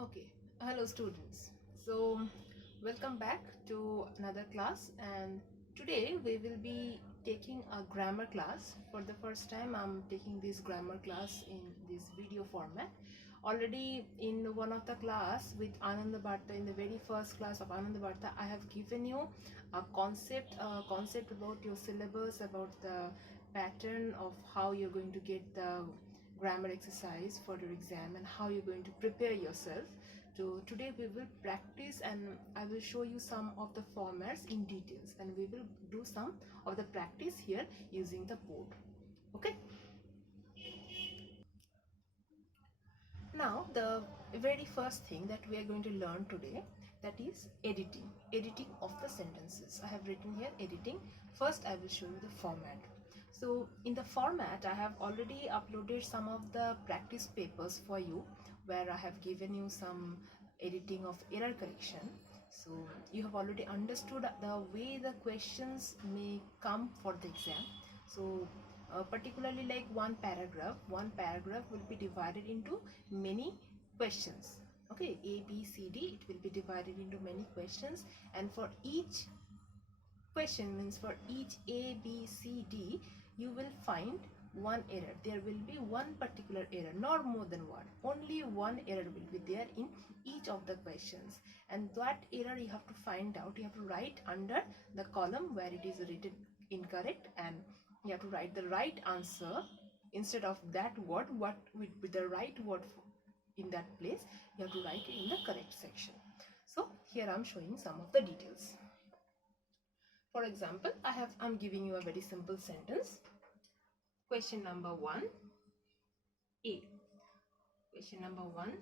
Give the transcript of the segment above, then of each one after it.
Okay, hello students. So, welcome back to another class, and today we will be taking a grammar class. For the first time, I'm taking this grammar class in this video format. Already in one of the class with Ananda Bharta, in the very first class of Ananda Bharta, I have given you a concept about your syllabus, about the pattern of how you're going to get the grammar exercise for your exam and how you're going to prepare yourself. So today we will practice and I will show you some of the formats in details, and we will do some of the practice here using the board. Okay, now the very first thing that we are going to learn today, that is editing of the sentences. I have written here editing. First I will show you the format. So in the format I have already uploaded some of the practice papers for you, where I have given you some editing of error correction. So you have already understood the way the questions may come for the exam. So particularly like one paragraph will be divided into many questions. Okay, A, B, C, D, it will be divided into many questions, and for each question, means for each A, B, C, D, you will find one error. There will be one particular error, not more than one. Only one error will be there in each of the questions, and that error you have to find out. You have to write under the column where it is written incorrect, and you have to write the right answer instead of that word. What would be the right word in that place? You have to write it in the correct section. So here I'm showing some of the details. For example, I'm giving you a very simple sentence. Question number 1, A. Question number 1,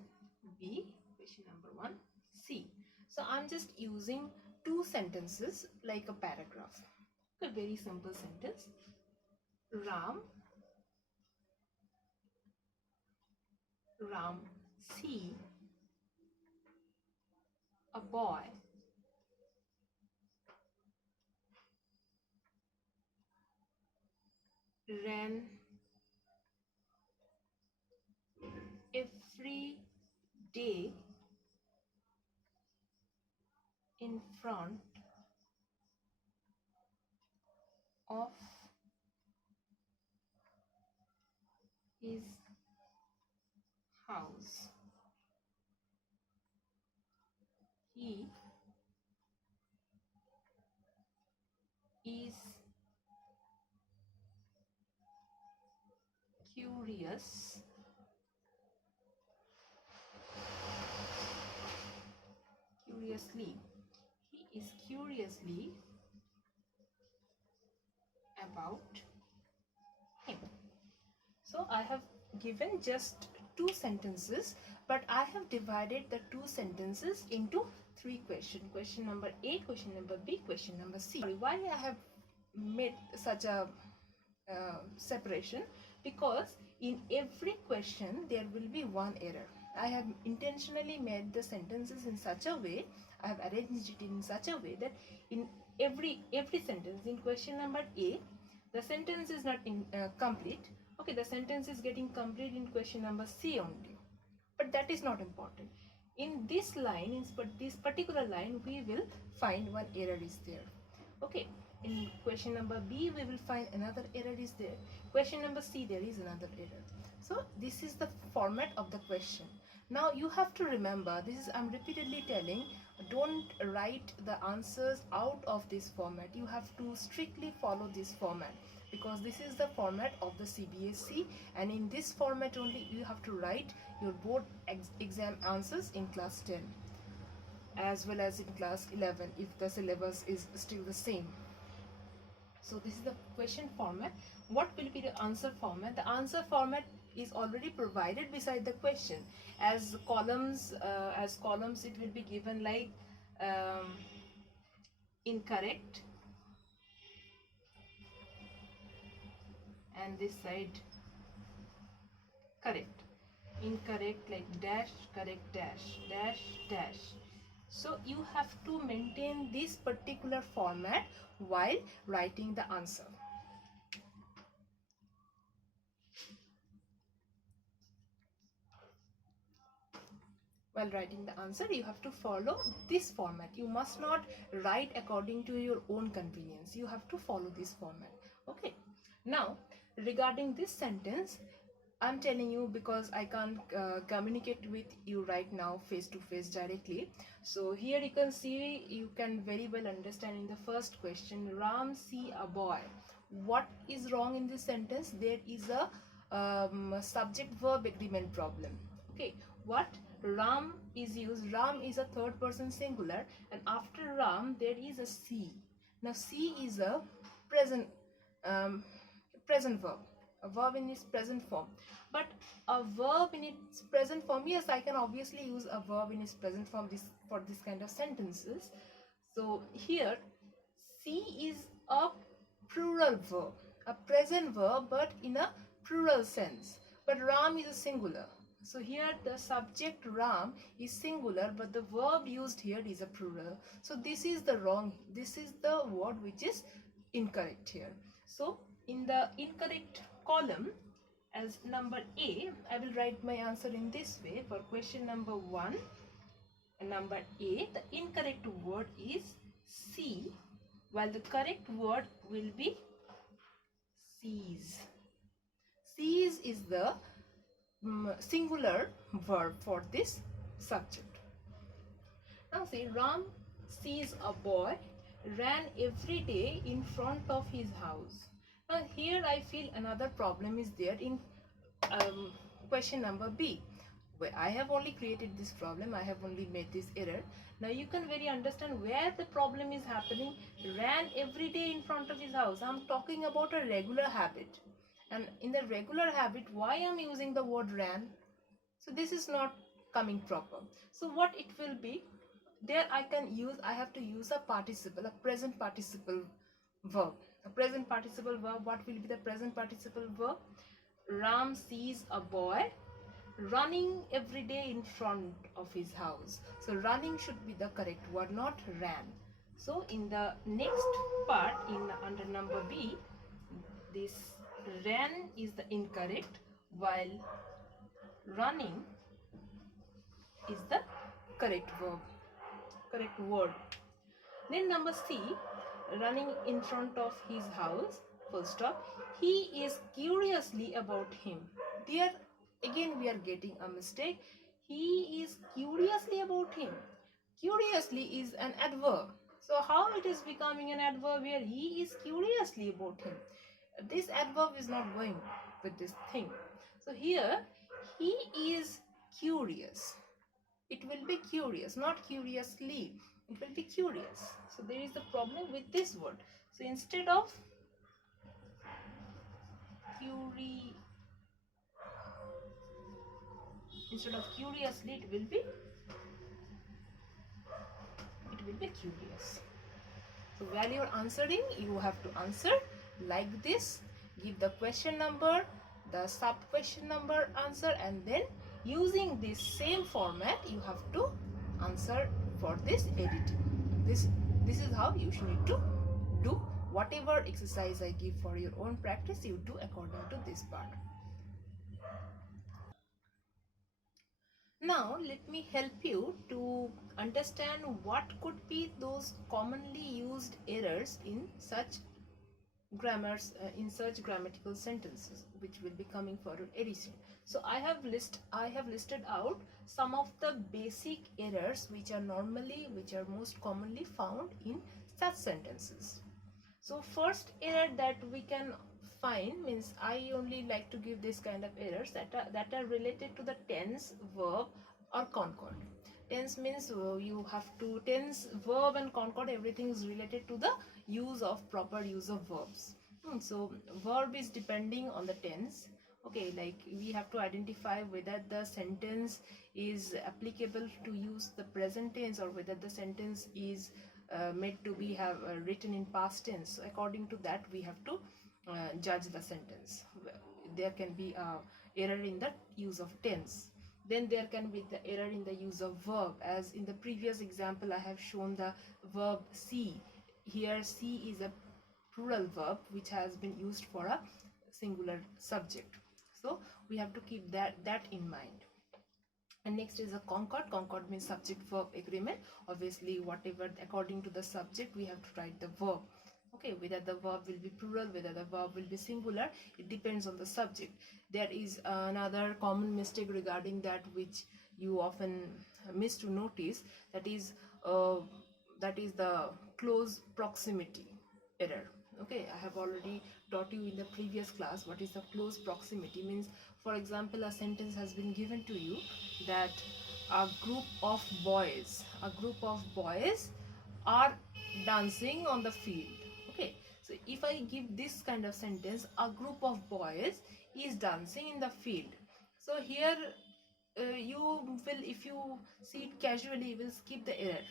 B. Question number 1, C. So I'm just using two sentences like a paragraph. A very simple sentence. Ram see a boy ran every day in front of his house. He is curious curiously he is curiously about him. So I have given just two sentences, but I have divided the two sentences into three questions. Question number A, question number B, question number C. Why I have made such a separation? Because in every question there will be one error. I have intentionally made the sentences in such a way, I have arranged it in such a way that in every sentence, in question number A, the sentence is not complete. Okay, the sentence is getting complete in question number C only, but that is not important. In this line, in this particular line, we will find one error is there. Okay, in question number B we will find another error is there. Question number C, there is another error. So this is the format of the question. Now you have to remember, this is, I'm repeatedly telling, don't write the answers out of this format. You have to strictly follow this format, because this is the format of the CBSE, and in this format only you have to write your board exam answers in class 10 as well as in class 11 if the syllabus is still the same. So this is the question format. What will be the answer format? The answer format is already provided beside the question. As columns it will be given like incorrect, and this side correct. Incorrect like dash, correct dash, dash, dash. So you have to maintain this particular format while writing the answer. while writing the answer, you have to follow this format. You must not write according to your own convenience. You have to follow this format. Okay. Now, regarding this sentence, I'm telling you because I can't communicate with you right now face to face directly. So here you can see, you can very well understand in the first question, Ram see a boy. What is wrong in this sentence? There is a subject verb agreement problem. Okay, what Ram is used, Ram is a third person singular, and after Ram there is a see. Now see is a present present verb, a verb in its present form. But a verb in its present form, yes, I can obviously use a verb in its present form for this kind of sentences. So here see is a plural verb, a present verb, but in a plural sense. But Ram is a singular. So here the subject Ram is singular, but the verb used here is a plural. So this is the word which is incorrect here. So in the incorrect column, as number A, I will write my answer in this way. For question number 1, number A, the incorrect word is see, while the correct word will be sees. Sees is the singular verb for this subject. Now see, Ram sees a boy ran every day in front of his house. Now here I feel another problem is there in question number B. Where I have only created this problem, I have only made this error. Now you can very understand where the problem is happening. Ran every day in front of his house. I'm talking about a regular habit. And in the regular habit, why I'm using the word ran? So this is not coming proper. So what it will be, there I have to use a participle, a present participle verb. A present participle verb, what will be the present participle verb? Ram sees a boy running every day in front of his house. So running should be the correct word, not ran. So in the next part, under number B, this ran is the incorrect, while running is the correct verb, correct word. Then number C, running in front of his house, full stop. He is curiously about him. There again we are getting a mistake. He is curiously about him. Curiously is an adverb. So how it is becoming an adverb here? He is curiously about him. This adverb is not going with this thing. So here he is curious. It will be curious, not curiously. It will be curious. So there is a problem with this word. So instead of curiously, it will be curious. So while you're answering, you have to answer like this. Give the question number, the sub question number answer, and then using this same format, you have to answer for this editing. This is how you should need to do. Whatever exercise I give for your own practice, you do according to this part. Now let me help you to understand what could be those commonly used errors in such grammars, in such grammatical sentences, which will be coming for edition. So I have listed out some of the basic errors which are most commonly found in such sentences. So first error that we can find, means I only like to give this kind of errors that are related to the tense, verb or concord. Tense means you have to tense, verb and concord, everything is related to the proper use of verbs. So verb is depending on the tense. Okay, like we have to identify whether the sentence is applicable to use the present tense or whether the sentence is made to be written in past tense. So according to that, we have to judge the sentence. There can be a error in the use of tense. Then there can be the error in the use of verb. As in the previous example, I have shown the verb see. Here see is a plural verb which has been used for a singular subject. So we have to keep that in mind. And next is a concord. Concord means subject verb agreement. Obviously, whatever according to the subject, we have to write the verb. Okay, whether the verb will be plural, whether the verb will be singular, it depends on the subject. There is another common mistake regarding that which you often miss to notice, that is the close proximity error. Okay, I have already taught you in the previous class what is the close proximity. Means, for example, a sentence has been given to you that a group of boys are dancing on the field. Okay, so if I give this kind of sentence, a group of boys is dancing in the field, so here you will, if you see it casually, you will skip the error,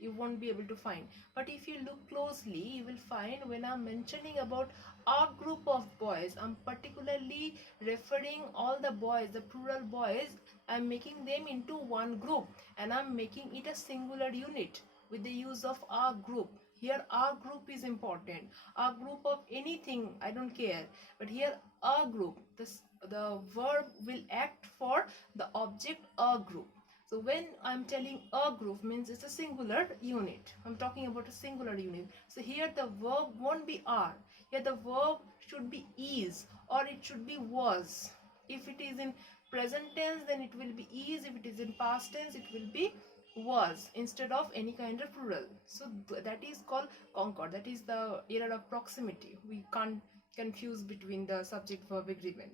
you won't be able to find. But if you look closely, you will find when I'm mentioning about a group of boys, I'm particularly referring all the boys, the plural boys. I'm making them into one group, and I'm making it a singular unit with the use of a group. Here a group is important, a group of anything, I don't care, but here a group, the verb will act for the object a group. So when I'm telling a group, means it's a singular unit, I'm talking about a singular unit. So here the verb won't be are, here the verb should be is, or it should be was. If it is in present tense, then it will be is. If it is in past tense, it will be was, instead of any kind of plural. So that is called concord. That is the error of proximity. We can't confuse between the subject verb agreement.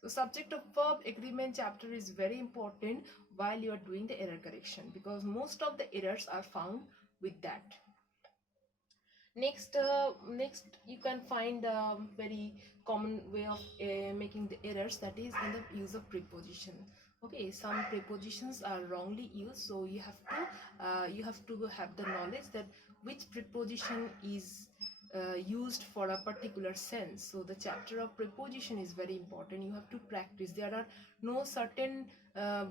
So subject of verb agreement chapter is very important while you are doing the error correction, because most of the errors are found with that. Next you can find a very common way of making the errors, that is in the use of preposition. Okay, some prepositions are wrongly used, so you have to have the knowledge that which preposition is used for a particular sense. So the chapter of preposition is very important. You have to practice. There are no certain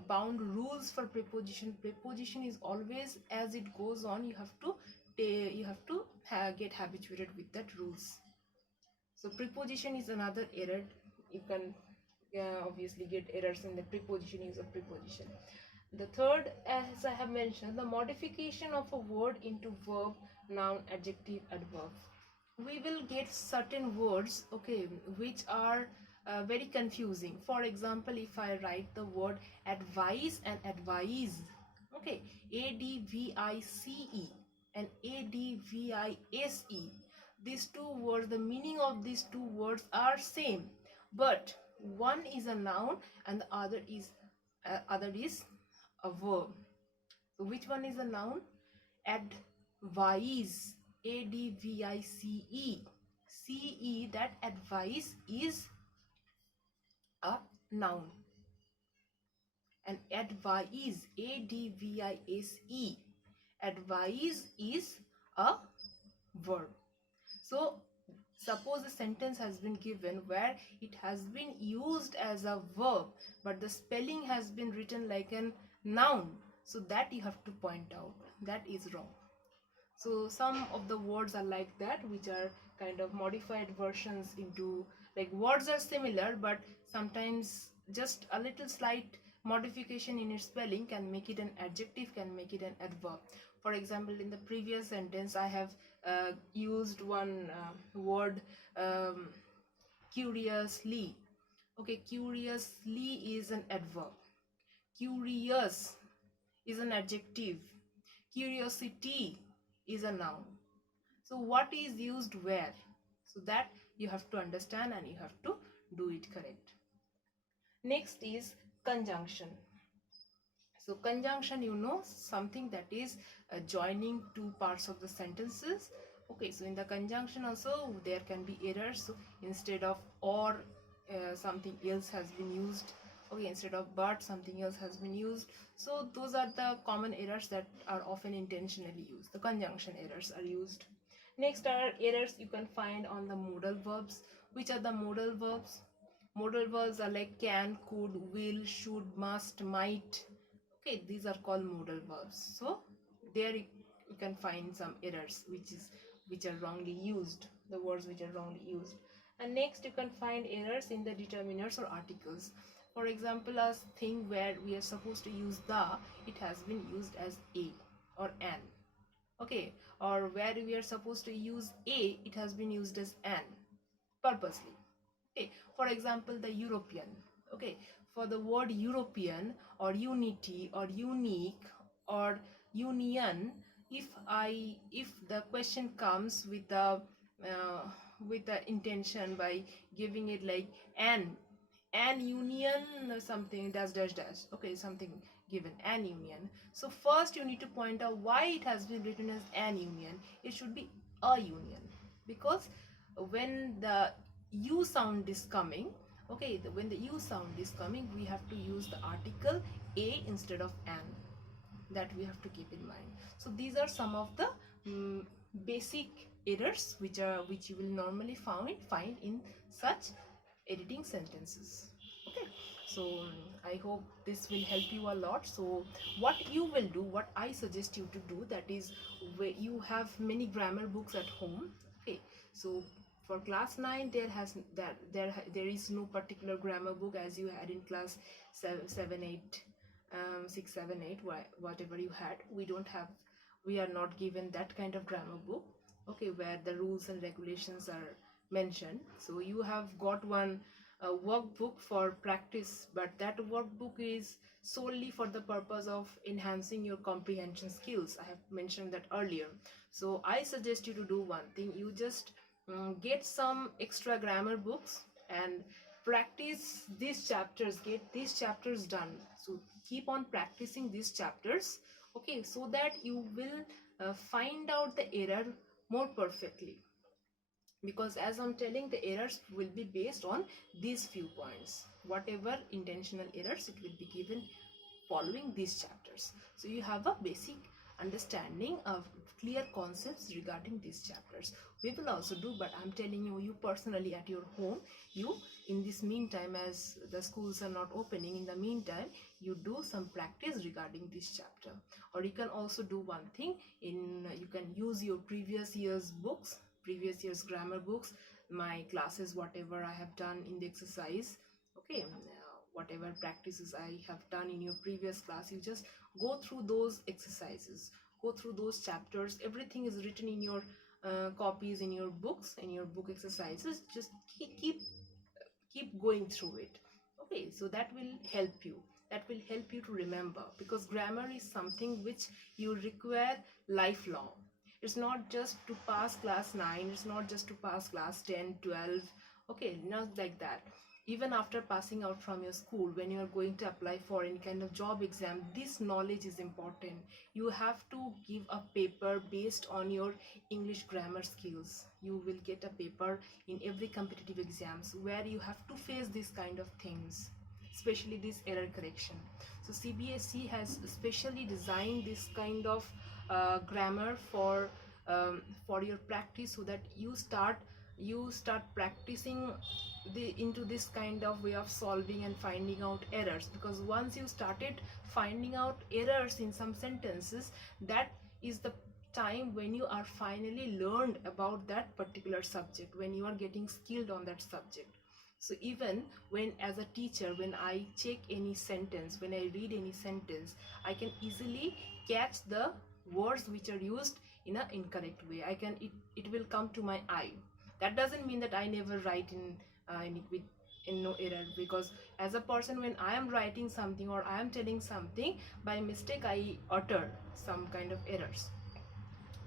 bound rules for preposition. Preposition is always as it goes on. You have to get habituated with that rules. So preposition is another error. You can obviously get errors in the preposition, use of preposition. The third, as I have mentioned, the modification of a word into verb, noun, adjective, adverb. We will get certain words, okay, which are very confusing. For example, if I write the word advise and advise, okay, advice and advise, these two words, the meaning of these two words are same, but one is a noun and the other is a verb. So which one is a noun? Advise, advice, that advice is a noun, and advise, advise, advise is a verb. So suppose a sentence has been given where it has been used as a verb, but the spelling has been written like a noun, so that you have to point out that is wrong. So some of the words are like that, which are kind of modified versions into, like, words are similar, but sometimes just a little slight modification in its spelling can make it an adjective, can make it an adverb. For example, in the previous sentence I have used one word, curiously. Okay, curiously is an adverb, curious is an adjective, curiosity is a noun. So what is used where? So that you have to understand and you have to do it correct. Next is conjunction. So conjunction, something that is joining two parts of the sentences. Okay, so in the conjunction also there can be errors. So instead of or, something else has been used. Okay, instead of but, something else has been used. So those are the common errors that are often intentionally used. The conjunction errors are used. Next are errors you can find on the modal verbs. Which are the modal verbs? Modal verbs are like can, could, will, should, must, might. Okay, these are called modal verbs. So there you can find some errors which are wrongly used, the words which are wrongly used. And next you can find errors in the determiners or articles. For example, a thing where we are supposed to use the, it has been used as a or an. Okay, or where we are supposed to use a, it has been used as an purposely. Okay, for example, the European. Okay, for the word European or unity or unique or union, if the question comes uh, with the intention by giving it like an union or something dash dash dash, okay, something given an union, so first you need to point out why it has been written as an union. It should be a union, because when the u sound is coming, okay, when the u sound is coming, we have to use the article a instead of an. That we have to keep in mind. So these are some of the basic errors which you will normally find in such editing sentences. Okay, so I hope this will help you a lot. So what you will do, what I suggest you to do, that is, where you have many grammar books at home. Okay, so for class 9 there is no particular grammar book as you had in class 7 8, 6 7 8, whatever you had. We are not given that kind of grammar book, okay, where the rules and regulations are mentioned. So you have got one workbook for practice, but that workbook is solely for the purpose of enhancing your comprehension skills. I have mentioned that earlier. So I suggest you to do one thing. You just get some extra grammar books and practice these chapters, get these chapters done. So keep on practicing these chapters, okay, so that you will find out the error more perfectly, because as I'm telling, the errors will be based on these few points. Whatever intentional errors, it will be given following these chapters. So you have a basic understanding of clear concepts regarding these chapters. We will also do, but I'm telling you personally at your home, you, in this meantime, as the schools are not opening, in the meantime, you do some practice regarding this chapter. Or you can also do one thing, you can use your previous year's books, previous year's grammar books, my classes, whatever I have done in the exercise, okay, whatever practices I have done in your previous class, you just go through those exercises, go through those chapters. Everything is written in your copies, in your books, in your book exercises. Just keep going through it, okay, so that will help you, that will help you to remember, because grammar is something which you require lifelong. It's not just to pass class 9, it's not just to pass class 10 12, okay, not like that. Even after passing out from your school, when you are going to apply for any kind of job exam, this knowledge is important. You have to give a paper based on your English grammar skills. You will get a paper in every competitive exams where you have to face these kind of things, especially this error correction. So CBSE has specially designed this kind of grammar for your practice, so that you start practicing into this kind of way of solving and finding out errors. Because once you started finding out errors in some sentences, that is the time when you are finally learned about that particular subject, when you are getting skilled on that subject. So even when, as a teacher, when I check any sentence, when I read any sentence, I can easily catch the words which are used in an incorrect way. It will come to my eye. That doesn't mean that I never write in no error, because as a person, when I am writing something or I am telling something, by mistake I utter some kind of errors.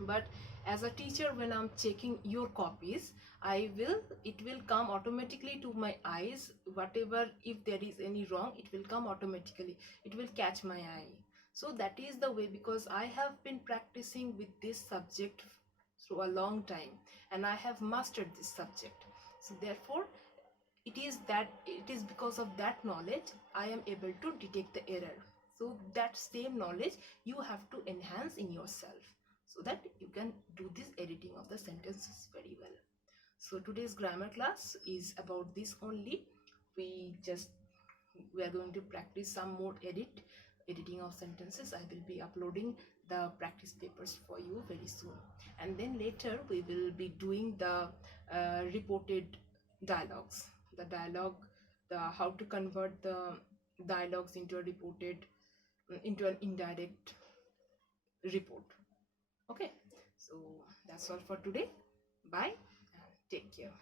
But as a teacher, when I'm checking your copies, it will come automatically to my eyes. Whatever, if there is any wrong, it will come automatically, it will catch my eye. So that is the way, because I have been practicing with this subject through a long time, and I have mastered this subject. So therefore, it is because of that knowledge I am able to detect the error. So that same knowledge you have to enhance in yourself, so that you can do this editing of the sentences very well. So today's grammar class is about this only. We are going to practice some more editing of sentences. I will be uploading the practice papers for you very soon, and then later we will be doing the reported dialogues, the the how to convert the dialogues into a reported into an indirect report. Okay, so that's all for today. Bye and take care.